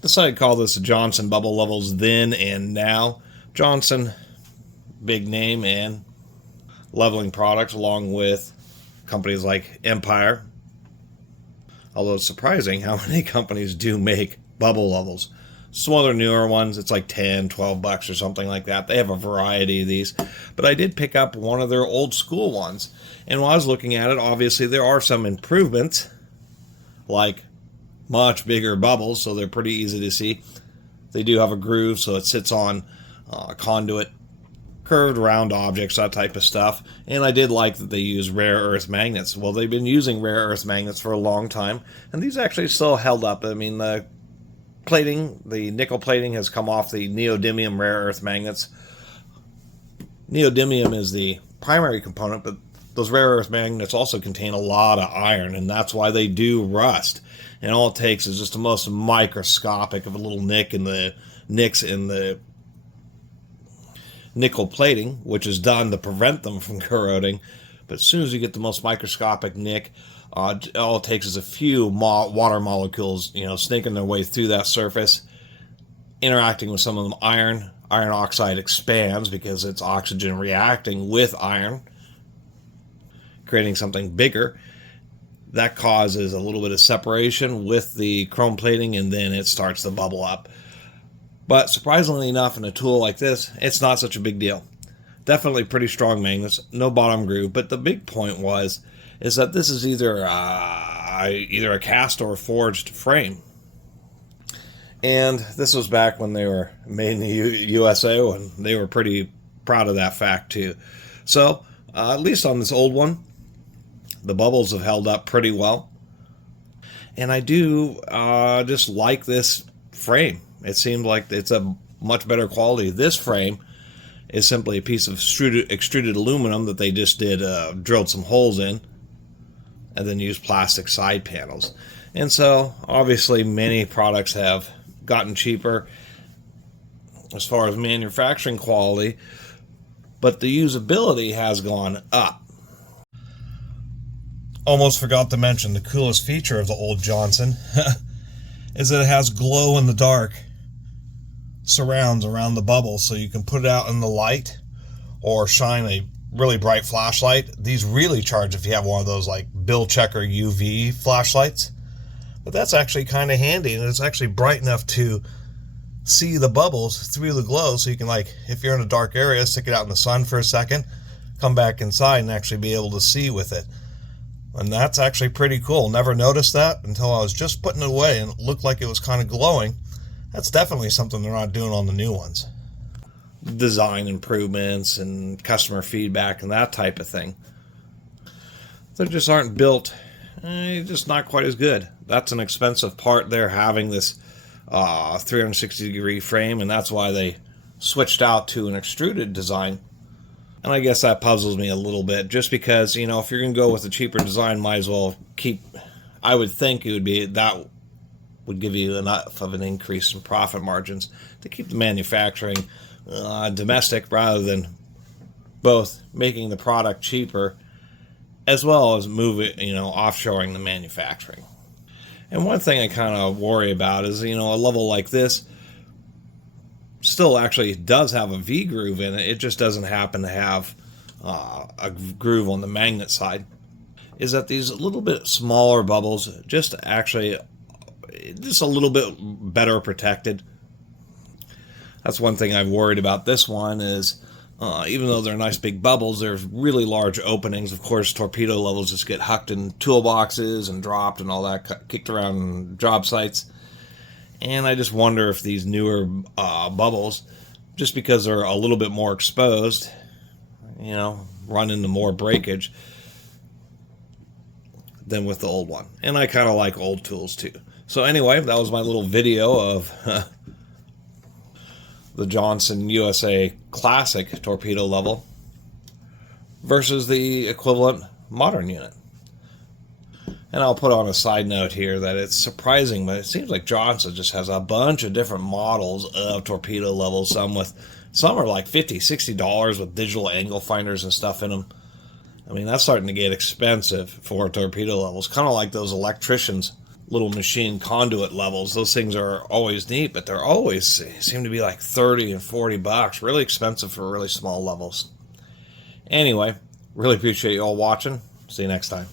Decided to call this Johnson bubble levels then and now. Johnson, big name and leveling products, along with companies like Empire. Although it's surprising how many companies do make bubble levels. Some other newer ones, it's like 10, 12 bucks or something like that. They have a variety of these. But I did pick up one of their old school ones. And while I was looking at it, obviously there are some improvements, like much bigger bubbles, so they're pretty easy to see. They do have a groove, so it sits on a conduit, curved round objects, that type of stuff. And I did like that they use rare earth magnets. Well, they've been using rare earth magnets for a long time, and these actually still held up. I mean, the plating, the nickel plating has come off the neodymium rare earth magnets. Neodymium is the primary component, but those rare earth magnets also contain a lot of iron, and that's why they do rust. And all it takes is just the most microscopic of a little nicks in the nickel plating, which is done to prevent them from corroding. But as soon as you get the most microscopic nick, all it takes is a few water molecules, snaking their way through that surface, interacting with some of them iron. Iron oxide expands because it's oxygen reacting with iron, creating something bigger. That causes a little bit of separation with the chrome plating, and then it starts to bubble up. But surprisingly enough, in a tool like this, it's not such a big deal. Definitely pretty strong magnets, no bottom groove. But the big point is that this is either a cast or a forged frame. And this was back when they were made in the USA, and they were pretty proud of that fact too. So, at least on this old one, the bubbles have held up pretty well. And I do just like this frame. It seems like it's a much better quality. This frame is simply a piece of extruded aluminum that they just drilled some holes in, and then used plastic side panels. And so, obviously, many products have gotten cheaper as far as manufacturing quality, but the usability has gone up. Almost forgot to mention the coolest feature of the old Johnson is that it has glow-in-the-dark surrounds around the bubble, so you can put it out in the light or shine a really bright flashlight. These really charge if you have one of those like bill checker UV flashlights, but that's actually kind of handy, and it's actually bright enough to see the bubbles through the glow, so you can, like, if you're in a dark area, stick it out in the sun for a second, come back inside and actually be able to see with it. And that's actually pretty cool. Never noticed that until I was just putting it away and it looked like it was kind of glowing. That's definitely something they're not doing on the new ones. Design improvements and customer feedback and that type of thing. They just aren't built, just not quite as good. That's an expensive part there, having this 360-degree frame, and that's why they switched out to an extruded design. And I guess that puzzles me a little bit, just because, if you're going to go with a cheaper design, might as well I would think it would be, that would give you enough of an increase in profit margins to keep the manufacturing domestic, rather than both making the product cheaper as well as offshoring the manufacturing. And one thing I kind of worry about is, a level like this still actually does have a V groove in it. It just doesn't happen to have a groove on the magnet side. Is that these little bit smaller bubbles just a little bit better protected. That's one thing I've worried about this one is, even though they're nice big bubbles, there's really large openings. Of course, torpedo levels just get hucked in toolboxes and dropped and all that, kicked around in job sites. And I just wonder if these newer bubbles, just because they're a little bit more exposed, run into more breakage than with the old one. And I kind of like old tools too. So anyway, that was my little video of the Johnson USA Classic torpedo level versus the equivalent modern unit. And I'll put on a side note here that it's surprising, but it seems like Johnson just has a bunch of different models of torpedo levels. Some are like $50, $60 with digital angle finders and stuff in them. I mean, that's starting to get expensive for torpedo levels, kind of like those electricians little machine conduit levels. Those things are always neat, but they're always seem to be like 30 and 40 bucks. Really expensive for really small levels. Anyway, really appreciate you all watching. See you next time.